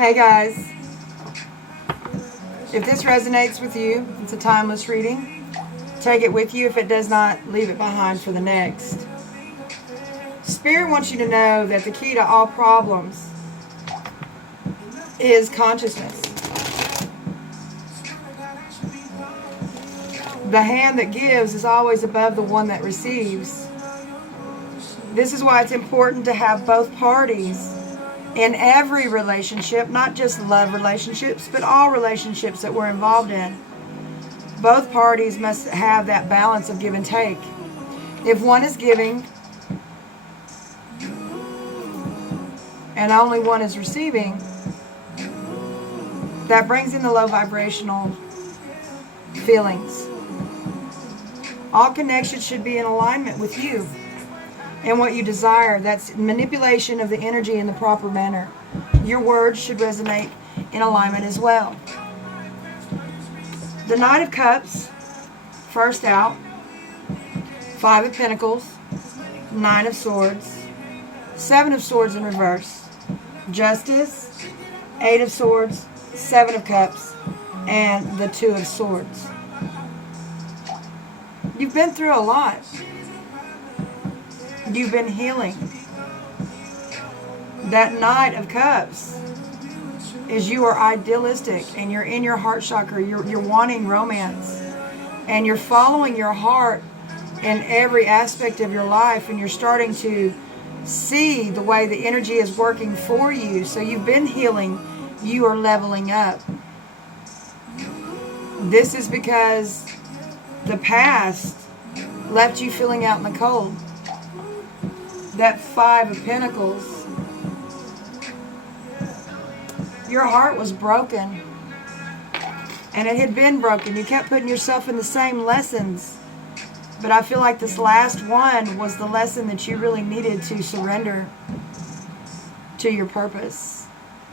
Hey guys, if this resonates with you, it's a timeless reading. Take it with you. If it does not, leave it behind for the next. Spirit wants you to know that the key to all problems is consciousness. The hand that gives is always above the one that receives. This is why it's important to have both parties in every relationship, not just love relationships, but all relationships that we're involved in. Both parties must have that balance of give and take. If one is giving and only one is receiving, that brings in the low vibrational feelings. All connections should be in alignment with you and what you desire. That's manipulation of the energy in the proper manner. Your words should resonate in alignment as well. The Knight of Cups, first out, 5 of Pentacles, 9 of Swords, 7 of Swords in reverse, Justice, 8 of Swords, 7 of Cups, and the 2 of Swords. You've been through a lot. You've been healing. That Knight of Cups is you are idealistic and you're in your heart chakra. You're wanting romance. And you're following your heart in every aspect of your life. And you're starting to see the way the energy is working for you. So you've been healing. You are leveling up. This is because the past left you feeling out in the cold. That 5 of Pentacles, your heart was broken, and it had been broken. You kept putting yourself in the same lessons, but I feel like this last one was the lesson that you really needed to surrender to your purpose.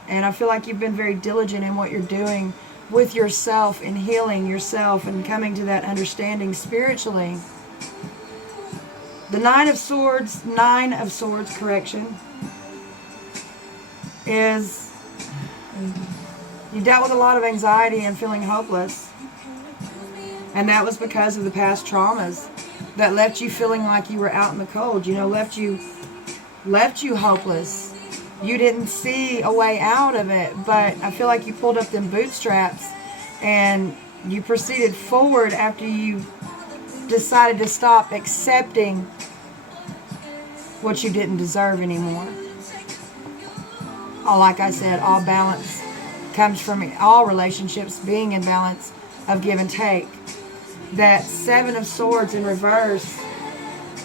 And I feel like you've been very diligent in what you're doing with yourself and healing yourself and coming to that understanding spiritually. The 9 of Swords, correction, is you dealt with a lot of anxiety and feeling hopeless. And that was because of the past traumas that left you feeling like you were out in the cold, left you hopeless. You didn't see a way out of it, but I feel like you pulled up them bootstraps and you proceeded forward after you decided to stop accepting what you didn't deserve anymore. Like I said, all balance comes from all relationships being in balance of give and take. That 7 of Swords in reverse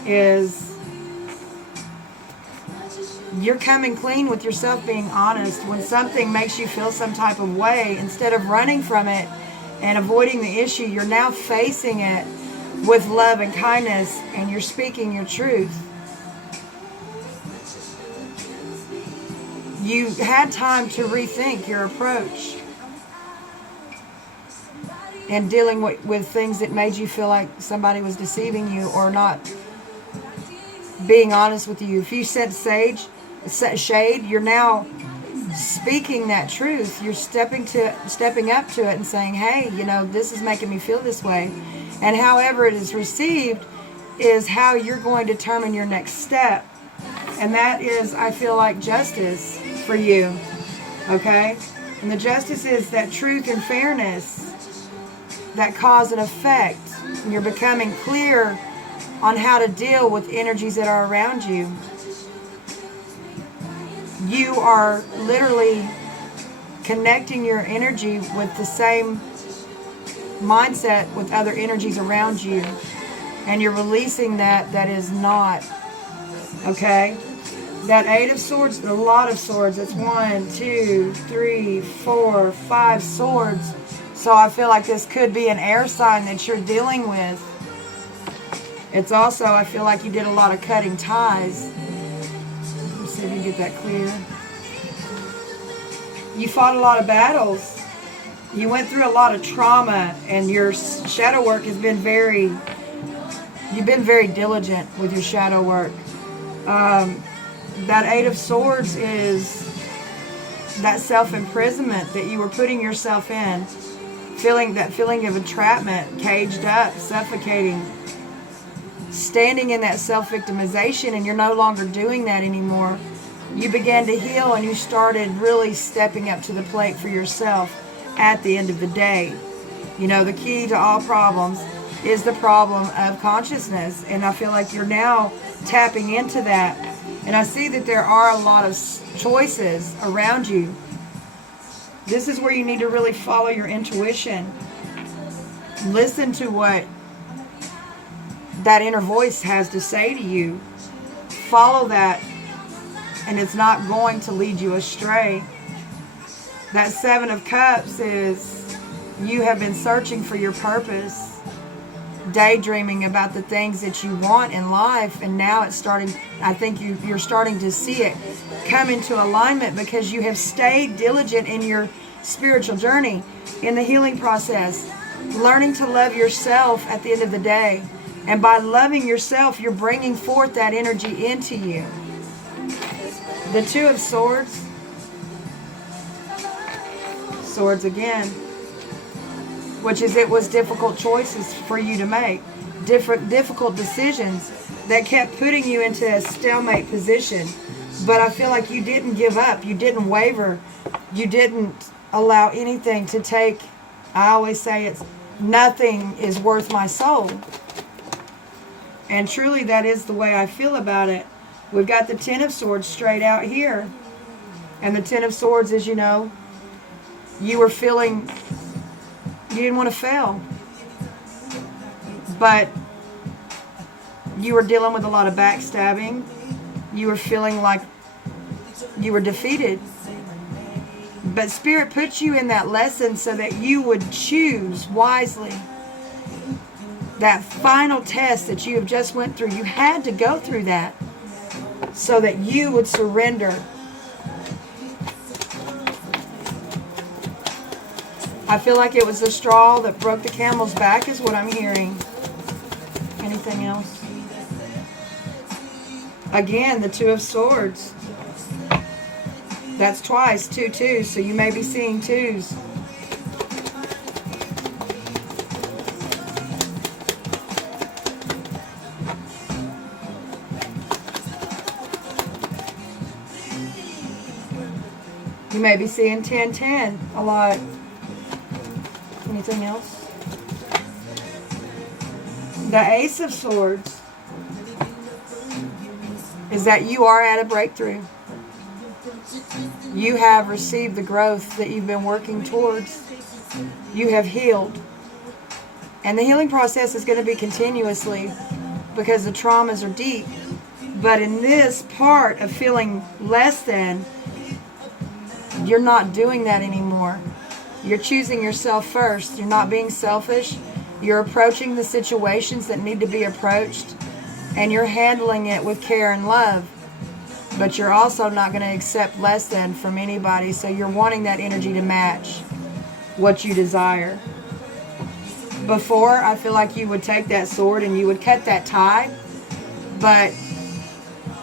is you're coming clean with yourself, being honest. When something makes you feel some type of way, instead of running from it and avoiding the issue, you're now facing it with love and kindness, and you're speaking your truth. You had time to rethink your approach and dealing with things that made you feel like somebody was deceiving you or not being honest with you. If you said shade, you're now speaking that truth. You're stepping up to it and saying, hey, this is making me feel this way. And however it is received is how you're going to determine your next step. And that is, I feel like, justice for you. Okay? And the justice is that truth and fairness, that cause and effect. And you're becoming clear on how to deal with energies that are around you. You are literally connecting your energy with the same mindset with other energies around you, and you're releasing that is not okay. That 8 of Swords, a lot of swords. It's 1, 2, 3, 4, 5 swords. So I feel like this could be an air sign that you're dealing with. It's also, I feel like you did a lot of cutting ties. Let's see if you get that clear. You fought a lot of battles. You went through a lot of trauma, and your shadow work has been you've been very diligent with your shadow work. That 8 of Swords is that self-imprisonment that you were putting yourself in, feeling that feeling of entrapment, caged up, suffocating, standing in that self-victimization, and you're no longer doing that anymore. You began to heal, and you started really stepping up to the plate for yourself at the end of the day. You know, the key to all problems is the problem of consciousness, and I feel like you're now tapping into that. And I see that there are a lot of choices around you. This is where you need to really follow your intuition. Listen to what that inner voice has to say to you. Follow that, and it's not going to lead you astray. That Seven of Cups is you have been searching for your purpose, daydreaming about the things that you want in life, and now it's starting, I think you're starting to see it come into alignment because you have stayed diligent in your spiritual journey, in the healing process, learning to love yourself at the end of the day. And by loving yourself, you're bringing forth that energy into you. The Two of Swords. Swords again. Which is, it was difficult choices for you to make. Difficult decisions that kept putting you into a stalemate position. But I feel like you didn't give up. You didn't waver. You didn't allow anything to take, I always say it's, nothing is worth my soul. And truly that is the way I feel about it. We've got the Ten of Swords straight out here. And the Ten of Swords is, you know, you were feeling, you didn't want to fail. But you were dealing with a lot of backstabbing. You were feeling like you were defeated. But Spirit put you in that lesson so that you would choose wisely. That final test that you have just went through, you had to go through that so that you would surrender. I feel like it was the straw that broke the camel's back is what I'm hearing. Anything else? Again, the Two of Swords. That's twice, 2 twos, so you may be seeing twos. You may be seeing 10-10 a lot. Anything else? The Ace of Swords is that you are at a breakthrough. You have received the growth that you've been working towards. You have healed. And the healing process is going to be continuously because the traumas are deep. But in this part of feeling less than, you're not doing that anymore. You're choosing yourself first. You're not being selfish. You're approaching the situations that need to be approached. And you're handling it with care and love. But you're also not going to accept less than from anybody. So you're wanting that energy to match what you desire. Before, I feel like you would take that sword and you would cut that tie. But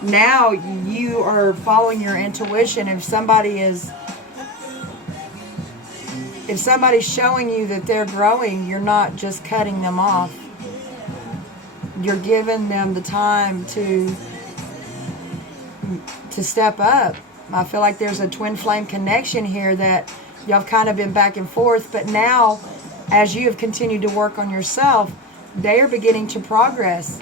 now you are following your intuition. If somebody's showing you that they're growing, you're not just cutting them off. You're giving them the time to step up. I feel like there's a twin flame connection here that y'all have kind of been back and forth, but now as you have continued to work on yourself, they are beginning to progress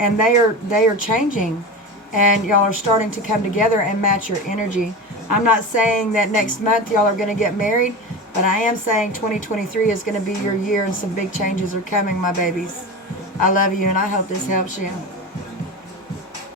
and they are changing, and y'all are starting to come together and match your energy. I'm not saying that next month y'all are going to get married, but I am saying 2023 is going to be your year and some big changes are coming, my babies. I love you and I hope this helps you.